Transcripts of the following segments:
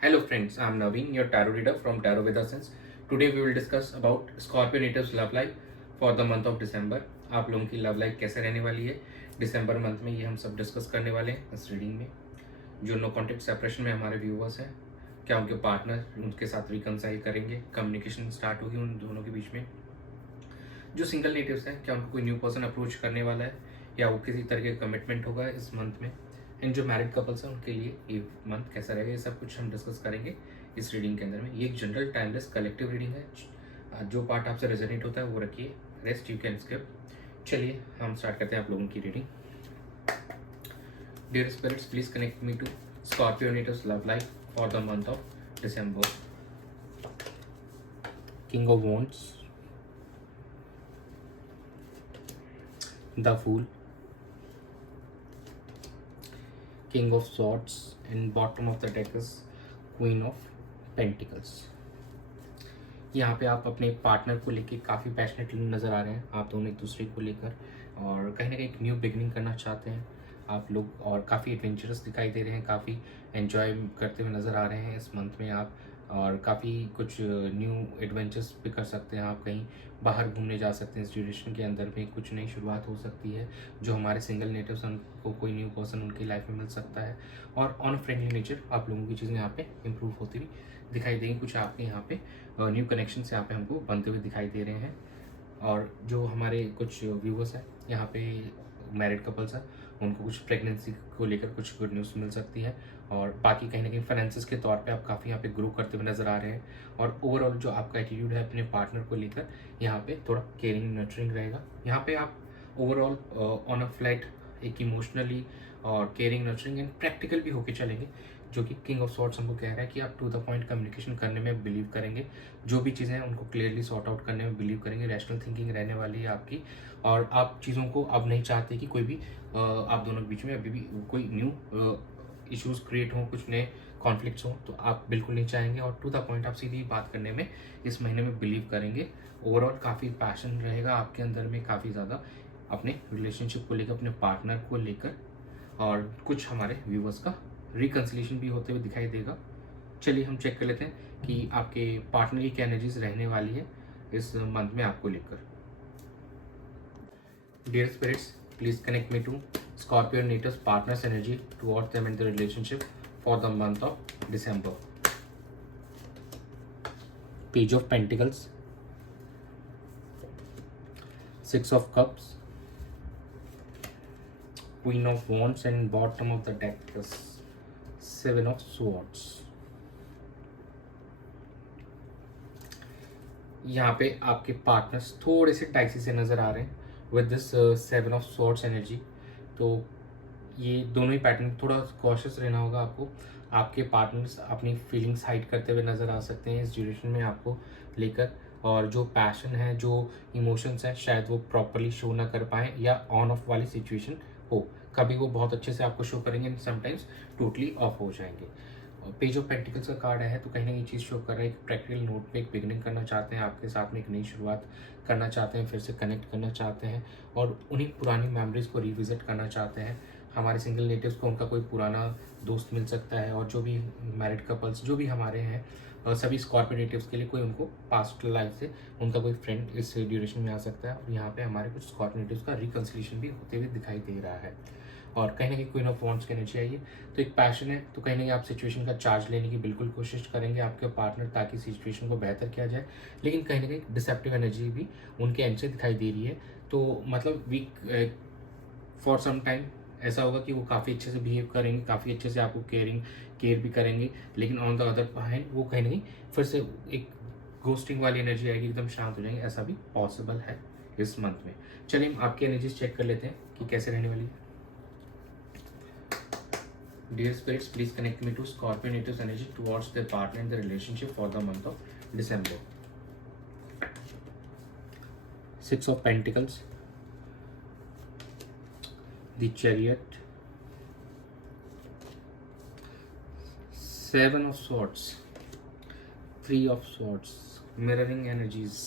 Hello friends, I am Naveen, your tarot reader from Tarot Veda Sense. Today we will discuss about Scorpio natives love life for the month of December. आप लोगों की love life कैसे रहने वाली है दिसंबर month में, ये हम सब डिस्कस करने वाले हैं इस रीडिंग में। जो नो कॉन्टेक्ट सेपरेशन में हमारे व्यूवर्स हैं, क्या उनके पार्टनर उनके साथ रिकनसाइल करेंगे, कम्युनिकेशन स्टार्ट होगी उन दोनों के बीच में। जो सिंगल नेटिव्स हैं, क्या उनको कोई न्यू पर्सन अप्रोच करने वाला है या वो किसी तरह का कमिटमेंट होगा इस मंथ में। एंड जो मैरिड कपल्स हैं उनके लिए ये मंथ कैसा रहेगा, ये सब कुछ हम डिस्कस करेंगे इस रीडिंग के अंदर में। ये एक जनरल टाइमलेस कलेक्टिव रीडिंग है। जो पार्ट आपसे रेजोनेट होता है वो रखिए, रेस्ट यू कैन स्किप। चलिए हम स्टार्ट करते हैं आप लोगों की reading. Dear spirits, please connect me to Scorpio natives love life for the month of December. King of wands, the fool, King of Swords, and bottom of the deck is Queen of Pentacles. यहाँ पे आप अपने partner को लेके काफ़ी passionate नज़र आ रहे हैं, आप दोनों एक दूसरे को लेकर, और कहीं ना कहीं एक न्यू बिगनिंग करना चाहते हैं आप लोग, और काफ़ी एडवेंचरस दिखाई दे रहे हैं, काफ़ी एंजॉय करते हुए नज़र आ रहे हैं इस मंथ में आप, और काफ़ी कुछ न्यू एडवेंचर्स भी कर सकते हैं आप, कहीं बाहर घूमने जा सकते हैं इस ड्यूरेशन के अंदर में, कुछ नई शुरुआत हो सकती है। जो हमारे सिंगल नेटिव्स उनको कोई न्यू पर्सन उनकी लाइफ में मिल सकता है, और ऑन फ्रेंडली नेचर आप लोगों की चीज़ें यहाँ पे इम्प्रूव होती हुई दिखाई देंगी। कुछ आपके यहाँ पे न्यू कनेक्शन यहाँ पे हमको बनते हुए दिखाई दे रहे हैं। और जो हमारे कुछ व्यूवर्स हैं यहाँ पे मैरिड कपल्स हैं, उनको कुछ प्रेगनेंसी को लेकर कुछ गुड न्यूज़ मिल सकती है, और बाकी कहीं ना कहीं फाइनेंसिस के तौर पे आप काफ़ी यहाँ पे ग्रो करते हुए नज़र आ रहे हैं। और ओवरऑल जो आपका एटीट्यूड है अपने पार्टनर को लेकर, यहाँ पे थोड़ा केयरिंग नर्चरिंग रहेगा। यहाँ पे आप ओवरऑल ऑन अ फ्लैट एक इमोशनली और केयरिंग नर्चरिंग एंड प्रैक्टिकल भी होके चलेंगे, जो कि किंग ऑफ सॉर्ट्स हमको कह रहा है कि आप टू द पॉइंट कम्युनिकेशन करने में बिलीव करेंगे, जो भी चीज़ें हैं उनको क्लियरली सॉर्ट आउट करने में बिलीव करेंगे, रैशनल थिंकिंग रहने वाली है आपकी, और आप चीज़ों को अब नहीं चाहते कि कोई भी आप दोनों के बीच में अभी भी कोई न्यू इश्यूज क्रिएट हों, कुछ नए कॉन्फ्लिक्ट्स हों, तो आप बिल्कुल नहीं चाहेंगे, और टू द पॉइंट आप सीधी बात करने में इस महीने में बिलीव करेंगे। ओवरऑल काफ़ी पैशन रहेगा आपके अंदर में, काफ़ी ज़्यादा अपने रिलेशनशिप को लेकर, अपने पार्टनर को लेकर, और कुछ हमारे व्यूवर्स का रिकन्सिलेशन भी होते हुए दिखाई देगा। चलिए हम चेक कर लेते हैं कि आपके पार्टनर की क्या एनर्जीज रहने वाली है इस मंथ में आपको लेकर। Dear spirits, please connect me to Scorpio natives partners energy towards them in the relationship for the month of December. Page of pentacles, six of cups, Queen of Wands, and bottom of the deck is Seven of Swords. यहाँ पे आपके partners थोड़े से टाइसी से नज़र आ रहे हैं with this seven of swords energy. तो ये दोनों ही पैटर्न, थोड़ा कॉशियस रहना होगा आपको। आपके पार्टनर्स अपनी फीलिंग्स हाइड करते हुए नज़र आ सकते हैं इस ड्यूरेशन में आपको लेकर, और जो पैशन है, जो इमोशंस हैं, शायद वो प्रॉपरली शो ना कर पाएँ, या ऑन ऑफ वाली सिचुएशन हो। कभी वो बहुत अच्छे से आपको शो करेंगे एंड समटाइम्स टोटली ऑफ हो जाएंगे। पेज ऑफ पेंटिकल्स का कार्ड है, तो कहीं ना कहीं चीज़ शो कर रहा है, एक प्रैक्टिकल नोट पे एक बिगनिंग करना चाहते हैं, आपके साथ में एक नई शुरुआत करना चाहते हैं, फिर से कनेक्ट करना चाहते हैं, और उन्हीं पुरानी मेमोरीज को रिविजिट करना चाहते हैं। हमारे सिंगल नेटिव्स को उनका कोई पुराना दोस्त मिल सकता है, और जो भी मैरिड कपल्स जो भी हमारे हैं, सभी स्कॉर्पियो नेटिव्स के लिए कोई उनको पास्ट लाइफ से उनका कोई फ्रेंड इस ड्यूरेशन में आ सकता है, और यहाँ पे हमारे कुछ स्कॉर्पियो नेटिव्स का रिकन्सिलेशन भी होते हुए दिखाई दे रहा है। और कहीं ना कहीं क्वीन ऑफ वॉन्ड्स की एनर्जी आई है, तो एक पैशन है, तो कहीं ना कहीं आप सिचुएशन का चार्ज लेने की बिल्कुल कोशिश करेंगे आपके पार्टनर, ताकि सिचुएशन को बेहतर किया जाए। लेकिन कहीं ना कहीं डिसेप्टिव एनर्जी भी उनके एंड से दिखाई दे रही है, तो मतलब वीक फॉर सम टाइम ऐसा होगा कि वो काफ़ी अच्छे से बिहेव करेंगे, काफ़ी अच्छे से आपको केयर भी करेंगे, लेकिन ऑन द अदर हैंड वो कहीं ना कहीं फिर से एक घोस्टिंग वाली एनर्जी आएगी, एकदम शांत हो जाएंगे, ऐसा भी पॉसिबल है इस मंथ में। चलिए हम आपकी एनर्जीज चेक कर लेते हैं कि कैसे रहने वाली है। Dear spirits, please connect me to Scorpio natives energy towards their partner in the relationship for the month of December. Six of Pentacles, the Chariot, Seven of Swords, Three of Swords, mirroring energies.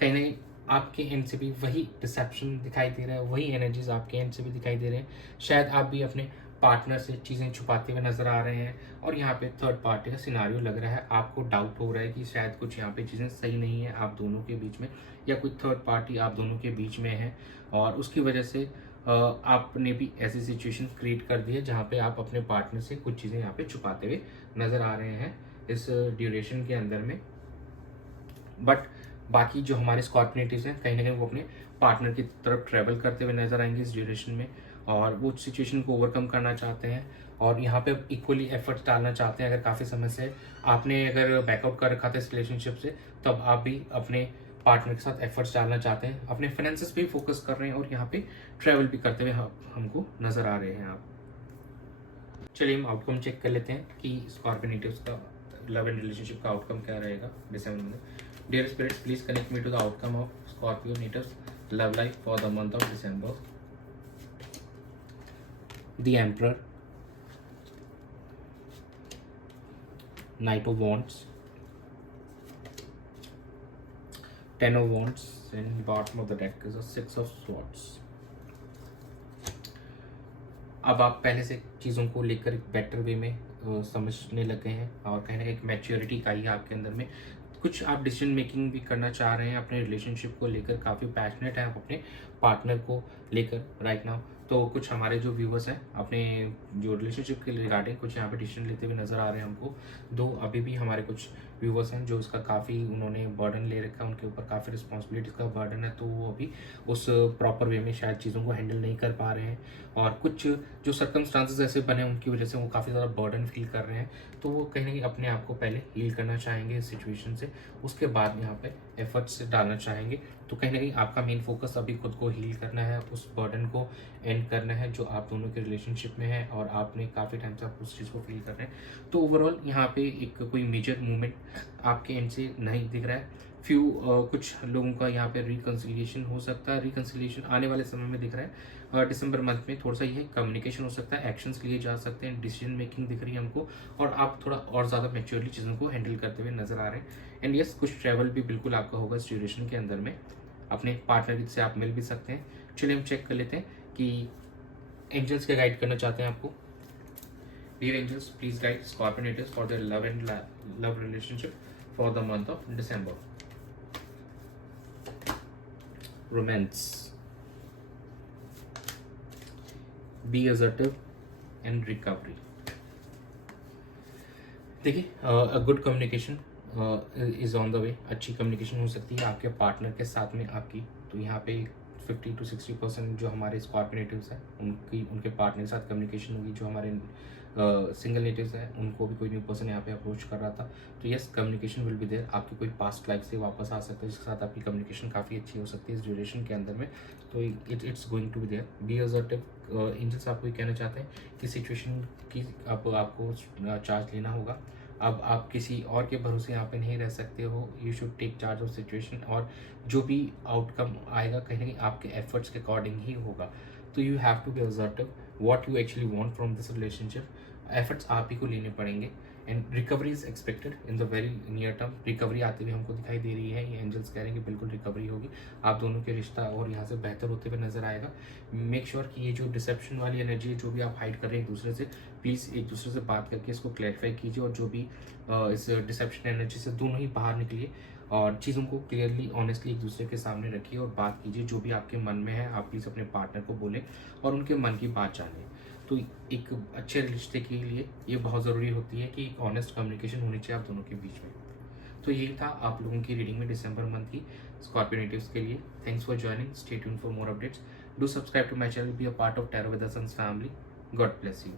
कहीं ना कहीं आपके and से भी वही dissipation दिखाई दे रहा है, वही एनर्जीज आपके एंड से भी दिखाई दे रहे हैं। शायद आप भी अपने पार्टनर से चीज़ें छुपाते हुए नज़र आ रहे हैं, और यहाँ पे थर्ड पार्टी का सिनारियो लग रहा है, आपको डाउट हो रहा है कि शायद कुछ यहाँ पे चीज़ें सही नहीं है आप दोनों के बीच में, या कोई थर्ड पार्टी आप दोनों के बीच में है और उसकी वजह से आपने भी ऐसी सिचुएशन क्रिएट कर दी है जहाँ पे आप अपने पार्टनर से कुछ चीज़ें यहाँ पे छुपाते हुए नज़र आ रहे हैं इस ड्यूरेशन के अंदर में। बट बाकी जो हमारे स्कॉर्पिनेटिव्स हैं कहीं ना कहीं वो अपने पार्टनर की तरफ ट्रैवल करते हुए नजर आएंगे इस ड्यूरेशन में, और वो सिचुएशन को ओवरकम करना चाहते हैं और यहाँ पे इक्वली एफर्ट्स डालना चाहते हैं। अगर काफ़ी समय से आपने अगर बैकआउट कर रखा था इस रिलेशनशिप से, तब आप भी अपने पार्टनर के साथ एफर्ट्स डालना चाहते हैं, अपने फाइनेंसेस पे भी फोकस कर रहे हैं और यहाँ पे ट्रैवल भी करते हुए हमको नजर आ रहे हैं आप। चलिए हम आउटकम चेक कर लेते हैं कि स्कॉर्पिनेटिव्स का लव एंड रिलेशनशिप का आउटकम क्या रहेगा दिसंबर में। Dear spirits, please connect me to the outcome of Scorpio natives love life for the month of December. The emperor, Knight of Wands, Ten of Wands, and bottom of the deck is a Six of Swords. अब आप पहले से चीज़ों को लेकर एक better way में समझने लगे हैं और कहीं ना कहीं एक मैच्योरिटी का ही आपके अंदर में, कुछ आप डिसीजन मेकिंग भी करना चाह रहे हैं अपने रिलेशनशिप को लेकर, काफ़ी पैशनेट हैं आप अपने पार्टनर को लेकर राइट नाउ। तो कुछ हमारे जो व्यूवर्स हैं अपने जो रिलेशनशिप के रिगार्डिंग कुछ यहाँ पे डिसीजन लेते हुए नज़र आ रहे हैं हमको। दो अभी भी हमारे कुछ व्यूवर्स हैं जो उसका काफ़ी उन्होंने बर्डन ले रखा है, उनके ऊपर काफ़ी रिस्पॉन्सिबिलिटीज़ का बर्डन है, तो वो अभी उस प्रॉपर वे में शायद चीज़ों को हैंडल नहीं कर पा रहे हैं और कुछ जो सर्कमस्टांसेस ऐसे बने उनकी वजह से वो काफ़ी ज़्यादा बर्डन फील कर रहे हैं। तो वो कहीं ना कहीं अपने आप को पहले हील करना चाहेंगे इस सिचुएशन से, उसके बाद यहाँ पे एफर्ट्स डालना चाहेंगे। तो कहीं ना कहीं आपका मेन फोकस अभी खुद को हील करना है, उस बर्डन को एंड करना है जो आप दोनों के रिलेशनशिप में है और आपने काफ़ी टाइम से आप उस चीज़ को फील कर रहे हैं। तो ओवरऑल यहाँ पे एक कोई मेजर मूवमेंट आपके एंड से नहीं दिख रहा है। कुछ लोगों का यहाँ पे रिकन्सिलिएशन हो सकता है, रिकन्सिलिएशन आने वाले समय में दिख रहा है। दिसंबर मंथ में थोड़ा सा ये कम्युनिकेशन हो सकता है, एक्शंस लिए जा सकते हैं, डिसीजन मेकिंग दिख रही है हमको और आप थोड़ा और ज़्यादा मैच्योरली चीज़ों को हैंडल करते हुए नजर आ रहे हैं। एंड यस, कुछ ट्रैवल भी बिल्कुल आपका होगा इस ड्यूरेशन के अंदर में, अपने पार्टनर से आप मिल भी सकते हैं। चलिए हम चेक कर लेते हैं कि एंजल्स क्या गाइड करना चाहते हैं आपको। Dear angels, please guide scorpinators for their love and love relationship for the month of December. Romance, be assertive and recovery. देखिए, a good communication is on the way. अच्छी कम्युनिकेशन हो सकती है आपके पार्टनर के साथ में आपकी। तो यहाँ पे 50 to 60% जो हमारे स्कॉर्पिनेटिव्स हैं उनके पार्टनर के साथ कम्युनिकेशन होगी। जो हमारे सिंगल नेटिव्स हैं उनको भी कोई न्यू पर्सन यहाँ पे अप्रोच कर रहा था, तो yes communication will be there. आपकी कोई पास्ट लाइफ से वापस आ सकता है जिसके साथ आपकी कम्युनिकेशन काफ़ी अच्छी हो सकती है इस ड्यूरेशन के अंदर में। तो it's going to be there. Be assertive, angels आपको ये कहना चाहते हैं कि सिचुएशन की आपको चार्ज लेना होगा। अब आप किसी और के भरोसे यहाँ पे नहीं रह सकते हो। You should take charge of situation और जो भी आउटकम आएगा कहीं ना कहीं आपके एफर्ट्स के अकॉर्डिंग ही होगा। तो you have to be assertive what you actually want from this relationship. Efforts आप ही को लेने पड़ेंगे and recovery is expected in the very near term. Recovery आते हुए हमको दिखाई दे रही है, ये एंजल्स कह रहे हैं कि बिल्कुल रिकवरी होगी, आप दोनों के रिश्ता और यहाँ से बेहतर होते हुए नजर आएगा। मेक श्योर कि ये जो डिसेप्शन वाली एनर्जी है जो भी आप हाइड कर रहे हैं एक दूसरे से, प्लीज़ एक दूसरे से बात करके इसको क्लैरिफाई कीजिए और जो भी इस डिसेप्शन एनर्जी से दोनों ही बाहर निकलिए और चीज़ों को क्लियरली ऑनेस्टली एक दूसरे के सामने रखिए और बात कीजिए। जो भी आपके मन में है आप प्लीज़ अपने पार्टनर को बोलें और उनके मन की बात जानें। तो एक अच्छे रिश्ते के लिए ये बहुत ज़रूरी होती है कि एक ऑनेस्ट कम्युनिकेशन होनी चाहिए आप दोनों के बीच में। तो यही था आप लोगों की रीडिंग में दिसंबर मंथ की स्कॉर्पियो नेटिव्स के लिए। Thanks for joining, stay tuned for more updates, do subscribe to my channel, be a part of tarot with the suns family. God bless you.